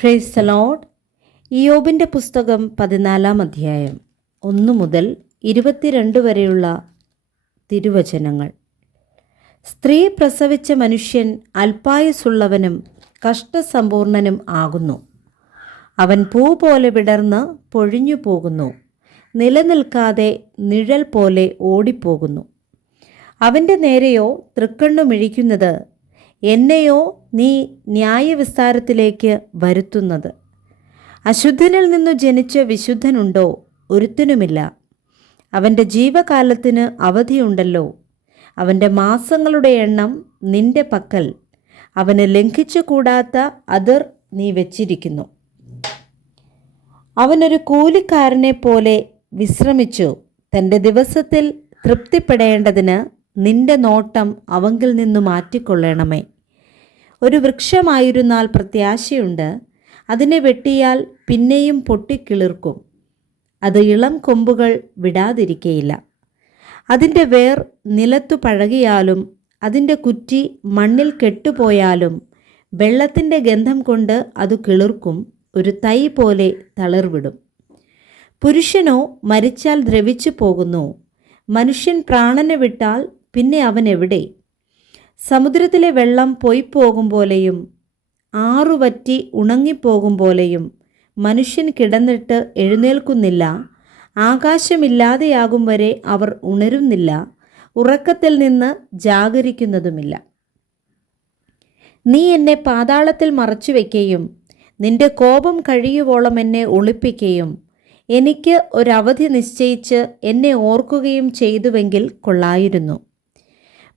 Praise the Lord. ഇയ്യോബിൻ്റെ പുസ്തകം 14-ാം അധ്യായം 1 മുതൽ 22 വരെയുള്ള തിരുവചനങ്ങൾ. സ്ത്രീ പ്രസവിച്ച മനുഷ്യൻ അല്പായുസ്സുള്ളവനും കഷ്ടസമ്പൂർണനും ആകുന്നു. അവൻ പൂ പോലെ വിടർന്ന് പൊഴിഞ്ഞു പോകുന്നു, നിലനിൽക്കാതെ നിഴൽ പോലെ ഓടിപ്പോകുന്നു. അവൻ്റെ നേരെയോ തൃക്കണ്ണുമിഴിക്കുന്നത്, എന്നെയോ നീ ന്യായവിസ്താരത്തിലേക്ക് വരുത്തുന്നത്. അശുദ്ധനിൽ നിന്നു ജനിച്ച വിശുദ്ധനുണ്ടോ? ഒരുത്തനുമില്ല. അവൻ്റെ ജീവകാലത്തിന് അവധിയുണ്ടല്ലോ. അവൻ്റെ മാസങ്ങളുടെ എണ്ണം നിന്റെ പക്കൽ. അവന് ലംഘിച്ചുകൂടാത്ത അതിർ നീ വച്ചിരിക്കുന്നു. അവനൊരു കൂലിക്കാരനെ പോലെ വിശ്രമിച്ചു. തൻ്റെ ദിവസത്തിൽ തൃപ്തിപ്പെടേണ്ടതിന് നിന്റെ നോട്ടം അവങ്കിൽ നിന്നു മാറ്റിക്കൊള്ളണമേ. ഒരു വൃക്ഷമായിരുന്നാൽ പ്രത്യാശയുണ്ട്. അതിനെ വെട്ടിയാൽ പിന്നെയും പൊട്ടിക്കിളിർക്കും. അത് ഇളം കൊമ്പുകൾ വിടാതിരിക്കയില്ല. അതിൻ്റെ വേർ നിലത്തു പഴകിയാലും അതിൻ്റെ കുറ്റി മണ്ണിൽ കെട്ടുപോയാലും വെള്ളത്തിൻ്റെ ഗന്ധം കൊണ്ട് അത് കിളിർക്കും, ഒരു തൈ പോലെ തളിർവിടും. പുരുഷനോ മരിച്ചാൽ ദ്രവിച്ചു പോകുന്നു. മനുഷ്യൻ പ്രാണനെ വിട്ടാൽ പിന്നെ അവൻ എവിടെ? സമുദ്രത്തിലെ വെള്ളം പൊയ്പോകും പോലെയും ആറുവറ്റി ഉണങ്ങിപ്പോകും പോലെയും മനുഷ്യൻ കിടന്നിട്ട് എഴുന്നേൽക്കുന്നില്ല. ആകാശമില്ലാതെയാകും വരെ അവർ ഉണരുന്നില്ല, ഉറക്കത്തിൽ നിന്ന് ജാഗരിക്കുന്നതുമില്ല. നീ എന്നെ പാതാളത്തിൽ മറച്ചുവെക്കുകയും നിന്റെ കോപം കഴിയുവോളം എന്നെ ഒളിപ്പിക്കുകയും എനിക്ക് ഒരവധി നിശ്ചയിച്ച് എന്നെ ഓർക്കുകയും ചെയ്തുവെങ്കിൽ കൊള്ളായിരുന്നു.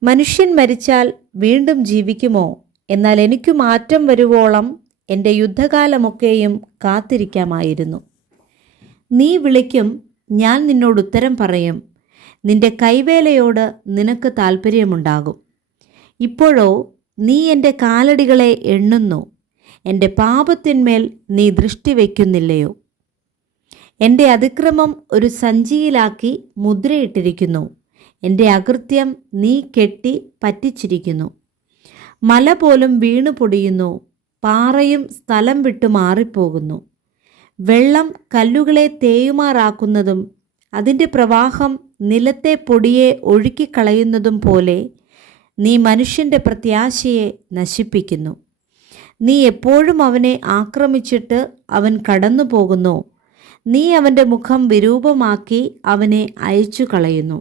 മനുഷ്യൻ മരിച്ചാൽ വീണ്ടും ജീവിക്കുമോ? എന്നാൽ എനിക്ക് മാറ്റം വരുവോളം എൻ്റെ യുദ്ധകാലമൊക്കെയും കാത്തിരിക്കാമായിരുന്നു. നീ വിളിക്കും, ഞാൻ നിന്നോട് ഉത്തരം പറയും. നിന്റെ കൈവേലയോട് നിനക്ക് താല്പര്യമുണ്ടാകും. ഇപ്പോഴോ നീ എൻ്റെ കാലടികളെ എണ്ണുന്നു. എൻ്റെ പാപത്തിന്മേൽ നീ ദൃഷ്ടി വയ്ക്കുന്നില്ലയോ? എൻ്റെ അതിക്രമം ഒരു സഞ്ചിയിലാക്കി മുദ്രയിട്ടിരിക്കുന്നു. എൻ്റെ അകൃത്യം നീ കെട്ടി പറ്റിച്ചിരിക്കുന്നു. മല പോലും വീണു പൊടിയുന്നു, പാറയും സ്ഥലം വിട്ടു മാറിപ്പോകുന്നു. വെള്ളം കല്ലുകളെ തേയുമാറാക്കുന്നതും അതിൻ്റെ പ്രവാഹം നിലത്തെ പൊടിയെ ഒഴുക്കിക്കളയുന്നതും പോലെ നീ മനുഷ്യൻ്റെ പ്രത്യാശയെ നശിപ്പിക്കുന്നു. നീ എപ്പോഴും അവനെ ആക്രമിച്ചിട്ട് അവൻ കടന്നു പോകുന്നു. നീ അവൻ്റെ മുഖം വിരൂപമാക്കി അവനെ അയച്ചു കളയുന്നു.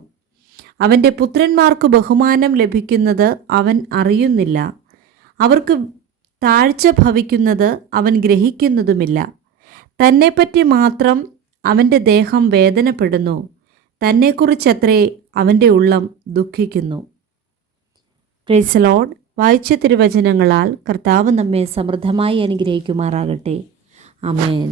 അവൻ്റെ പുത്രന്മാർക്ക് ബഹുമാനം ലഭിക്കുന്നത് അവൻ അറിയുന്നില്ല. അവർക്ക് താഴ്ച ഭവിക്കുന്നത് അവൻ ഗ്രഹിക്കുന്നതുമില്ല. തന്നെപ്പറ്റി മാത്രം അവൻ്റെ ദേഹം വേദനപ്പെടുന്നു. തന്നെക്കുറിച്ചത്രേ അവൻ്റെ ഉള്ളം ദുഃഖിക്കുന്നു. Praise the Lord. വായിച്ച തിരുവചനങ്ങളാൽ കർത്താവ് നമ്മെ സമൃദ്ധമായി അനുഗ്രഹിക്കുമാറാകട്ടെ. ആമേൻ.